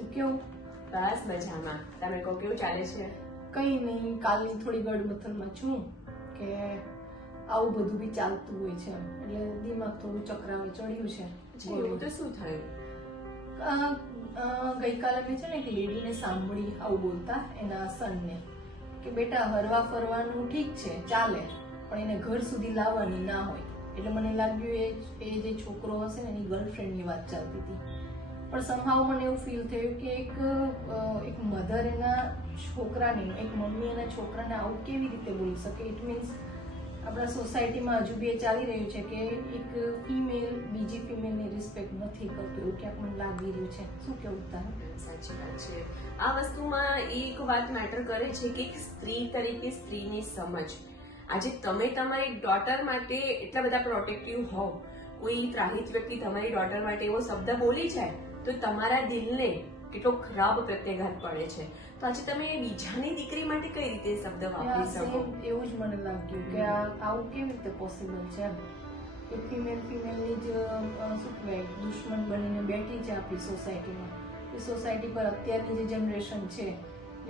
શું કેવું? બસ મજામાં. તમે કહો કેવું ચાલે છે? કઈ નહીં, કાલની થોડી ગડમથલમાં છું કે આવું બધું બી ચાલતું હોય છે એટલે દિમાગ થોડું ચક્રાવે ચડ્યું છે. એવું તો શું થયું? ગઈકાલે મેં છે ને એક લેડીને સાંભળી આવું બોલતા એના સનને કે બેટા હરવા ફરવાનું ઠીક છે ચાલે, પણ એને ઘર સુધી લાવવાની ના હોય. એટલે મને લાગ્યું એ જે છોકરો હશે ને એની ગર્લફ્રેન્ડની વાત ચાલતી હતી. પણ સમહાવ મને એવું ફીલ થયું કે એક મધર એના છોકરાને, એક મમ્મી એના છોકરાને આવું કેવી રીતે બોલી શકે? ઇટ મીન્સ આપણા સોસાયટીમાં હજુ બી એ ચાલી રહ્યું છે કે એક ફિમેલ બીજી ફિમેલની રિસ્પેક્ટ નથી કરતું, એવું ક્યાંક મને લાગી રહ્યું છે. શું કેવું તારું? સાચી વાત છે. આ વસ્તુમાં એક વાત મેટર કરે છે કે એક સ્ત્રી તરીકે સ્ત્રીની સમજ. આજે તમે તમારી ડોટર માટે એટલા બધા પ્રોટેક્ટિવ હોવ, કોઈ ત્રાહિત વ્યક્તિ તમારી ડોટર માટે એવો શબ્દ બોલી જાય તો તમારા દિલને કેટલો ખરાબ પ્રત્યાઘાત પડે છે. તો આજે તમે બીજાની દીકરી માટે કઈ રીતે શબ્દ વાપરી શકો? એવું જ મને લાગ્યું કે આવું કેવી રીતે પોસિબલ છે. એક ફિમેલની જ શું કહેવાય દુશ્મન બનીને બેઠી છે આપણી સોસાયટીમાં. એ સોસાયટી પર અત્યારની જે જનરેશન છે,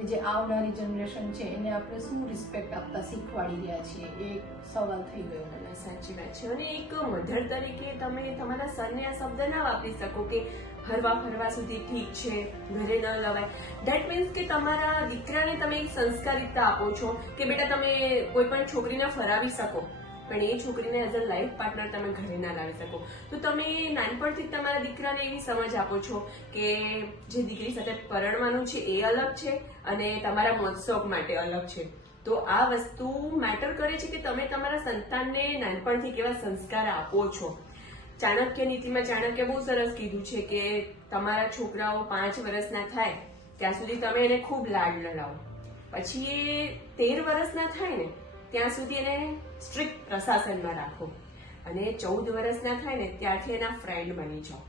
જે આવનારી જનરેશન છે, એને આપણે શું રિસ્પેક્ટ આપતા શીખવાડી રહ્યા છીએ, એ એક સવાલ થઈ ગયો. મને સાચી વાત છે. અને એક મધર તરીકે તમે તમારા સનને આ શબ્દ ના વાપરી શકો કે હરવા ફરવા સુધી ઠીક છે, ઘરે ન લવાય. ધેટ મીન્સ કે તમારા દીકરાને તમે એક સંસ્કારિતતા આપો છો કે બેટા તમે કોઈ પણ છોકરીને ફરાવી શકો, પણ એ છોકરીને એઝ અ લાઈફ પાર્ટનર તમે ઘરે ના લાવી શકો. તો તમે નાનપણથી જ તમારા દીકરાને એવી સમજ આપો છો કે જે દીકરી સાથે પરણવાનું છે એ અલગ છે અને તમારા મોજશોખ માટે અલગ છે. તો આ વસ્તુ મેટર કરે છે કે તમે તમારા સંતાનને નાનપણથી કેવા સંસ્કાર આપો છો. ચાણક્ય નીતિમાં ચાણક્ય બહુ સરસ કીધું છે કે તમારા છોકરાઓ 5 વર્ષના થાય ત્યાં સુધી તમે એને ખૂબ લાડ લડાવો, પછી એ 13 વર્ષના થાય ને ત્યાં સુધી એને સ્ટ્રિક્ટ પ્રશાસનમાં રાખો, અને 14 વર્ષના થાય ને ત્યારથી એના ફ્રેન્ડ બની જાઓ.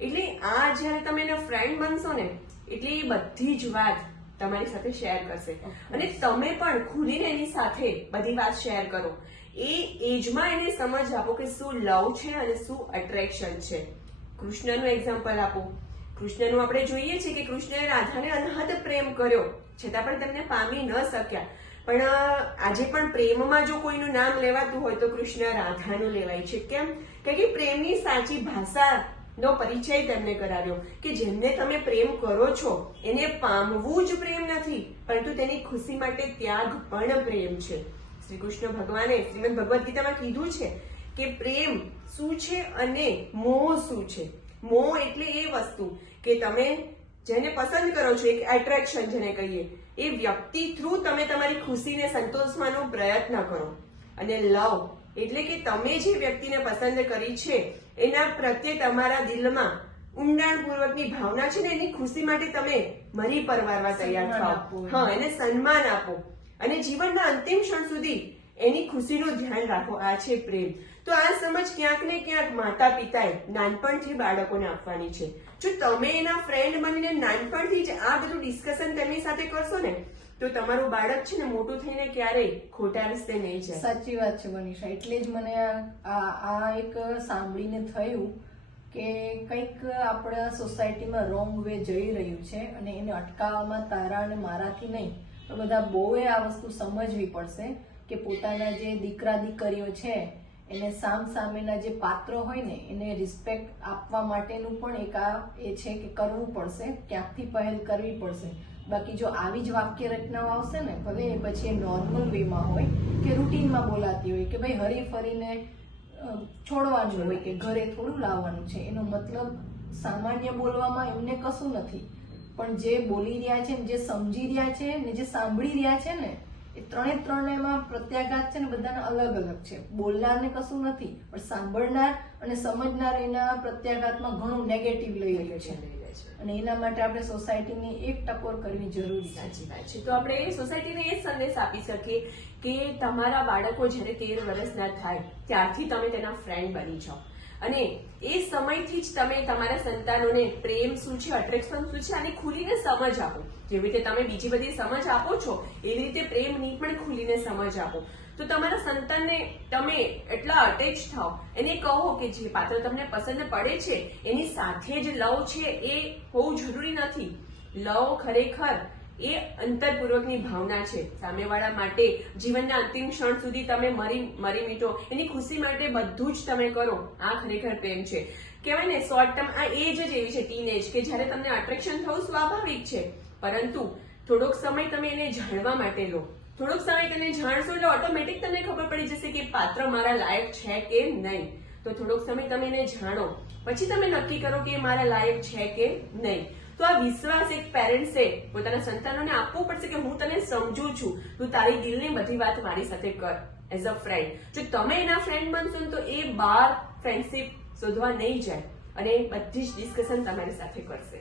એટલે આ જ્યારે તમે એના ફ્રેન્ડ બનશો ને એટલે એ બધી જ વાત તમારી સાથે શેર કરશે અને તમે પણ ખુલીને એની સાથે બધી વાત શેર કરો. એ એજમાં એને સમજ આપો કે શું લવ છે અને શું અટ્રેક્શન છે. કૃષ્ણનું એક્ઝામ્પલ આપો. કૃષ્ણનું આપણે જોઈએ છીએ કે કૃષ્ણએ રાધાને અનહદ પ્રેમ કર્યો છતાં પણ તેમને પામી ન શક્યા. પણ આજે પણ પ્રેમમાં જો કોઈનું નામ લેવાતું હોય તો કૃષ્ણ રાધાનું લેવાય છે. કેમ? કારણ કે પ્રેમની સાચી ભાષાનો પરિચય તેમને કરાવ્યો કે જેમને તમે પ્રેમ કરો છો એને પામવું જ પ્રેમ નથી, પરંતુ તેની ખુશી માટે ત્યાગ પણ પ્રેમ છે. શ્રી કૃષ્ણ ભગવાને શ્રીમદ ભગવદ્ ગીતામાં કીધું છે કે પ્રેમ શું છે અને મોહ શું છે. મોહ એટલે એ વસ્તુ કે તમે જેને પસંદ કરો છો, એક એટ્રેક્શન જેને કહીએ, એ વ્યક્તિ થ્રુ તમે તમારી ખુશીને સંતોષવાનો પ્રયત્ન કરો. અને લવ એટલે કે તમે જે વ્યક્તિને પસંદ કરી છે એના પ્રત્યે તમારા દિલમાં ઊંડાણપૂર્વકની ભાવના છે ને એની ખુશી માટે તમે મરી પરવારવા તૈયાર થાઓ. હા, એને સન્માન આપો અને જીવનના અંતિમ ક્ષણ સુધી એની ખુશીનું ધ્યાન રાખો. આ છે પ્રેમ. તો આ સમજ ક્યાંક ને ક્યાંક માતા પિતાએ નાનપણથી બાળકોને આપવાની છે. જો તમે એના ફ્રેન્ડ બનીને નાનપણથી જ આ બધું ડિસ્કશન તેમની સાથે કરશો ને તો તમારું બાળક છે ને મોટું થઈને ક્યારેય ખોટા રસ્તે નહીં જાય. સાચી વાત છે મનીષા. એટલે જ મને આ એક સાંભળીને થયું કે કંઈક આપણા સોસાયટીમાં રોંગ વે જઈ રહ્યું છે અને એને અટકાવવામાં તારા અને મારાથી નહીં, તો બધા બહુએ આ વસ્તુ સમજવી પડશે કે પોતાના જે દીકરા દીકરીઓ છે એને સામેના જે પાત્રો હોય ને એને રિસ્પેક્ટ આપવા માટેનું પણ એક એ છે કે કરવું પડશે, ક્યાંકથી પહેલ કરવી પડશે. બાકી જો આવી જ વાક્ય રચનાઓ આવશે ને, ભલે એ પછી એ નોર્મલ વેમાં હોય કે રૂટીનમાં બોલાતી હોય કે ભાઈ હરી ફરીને છોડવાનું હોય કે ઘરે થોડું લાવવાનું છે, એનો મતલબ સામાન્ય બોલવામાં એમને કશું નથી, પણ જે બોલી રહ્યા છે, જે સમજી રહ્યા છે ને જે સાંભળી રહ્યા છે ને એ ત્રણેયમાં પ્રત્યાઘાત છે ને બધાના અલગ અલગ છે. બોલનારને કશું નથી, પણ સાંભળનાર અને સમજનાર એના પ્રત્યાઘાતમાં ઘણું નેગેટિવ લઈ રહ્યો છે અને એના માટે આપણે સોસાયટીની એક ટકોર કરવી જરૂરી. સાચી વાત છે. તો આપણે સોસાયટીને એ સંદેશ આપી શકીએ કે તમારા બાળકો જ્યારે 13 વર્ષના થાય ત્યારથી તમે તેના ફ્રેન્ડ બની જાઓ અને એ સમયથી જ તમે તમારા સંતાનોને પ્રેમ શું છે, અટ્રેક્શન શું છે, અને ખુલીને સમજ આપો. જેવી રીતે તમે બીજી બધી સમજ આપો છો એવી રીતે પ્રેમની પણ ખુલીને સમજ આપો. તો તમારા સંતાનને તમે એટલા અટેચ થાવ, એને કહો કે જે પાત્ર તમને પસંદ પડે છે એની સાથે જ લવ છે એ હોવું જરૂરી નથી. લવ ખરેખર એ અંતરપૂર્વકની ભાવના છે. સામેવાળા માટે જીવનના અંતિમ ક્ષણ સુધી તમે મરી મીટો, એની ખુશી માટે બધું જ તમે કરો. આ ખરેખર પ્રેમ છે. કહેવાય ને શોર્ટ ટર્મ, આ એજ જ એવી છે ટીનેજ, કે જ્યારે તમને અટ્રેક્શન થવું સ્વાભાવિક છે, પરંતુ થોડોક સમય તમે એને જાણવા માટે લો. થોડોક સમય તેને જાણશો એટલે ઓટોમેટિક તમને ખબર પડી જશે કે પાત્ર મારા લાયક છે કે નહીં. તો થોડોક સમય તમે એને જાણો, પછી તમે નક્કી કરો કે એ મારા લાયક છે કે નહીં. તો આ વિશ્વાસ એક પેરેન્ટ્સે પોતાના સંતાનોને આપવો પડશે કે હું તને સમજુ છું, તું તારી દિલની બધી વાત મારી સાથે કર એઝ અ ફ્રેન્ડ. જો તમે એના ફ્રેન્ડ બનશો ને તો એ બહાર ફ્રેન્ડશિપ શોધવા નહીં જાય અને બધી જ ડિસ્કશન તમારી સાથે કરશે.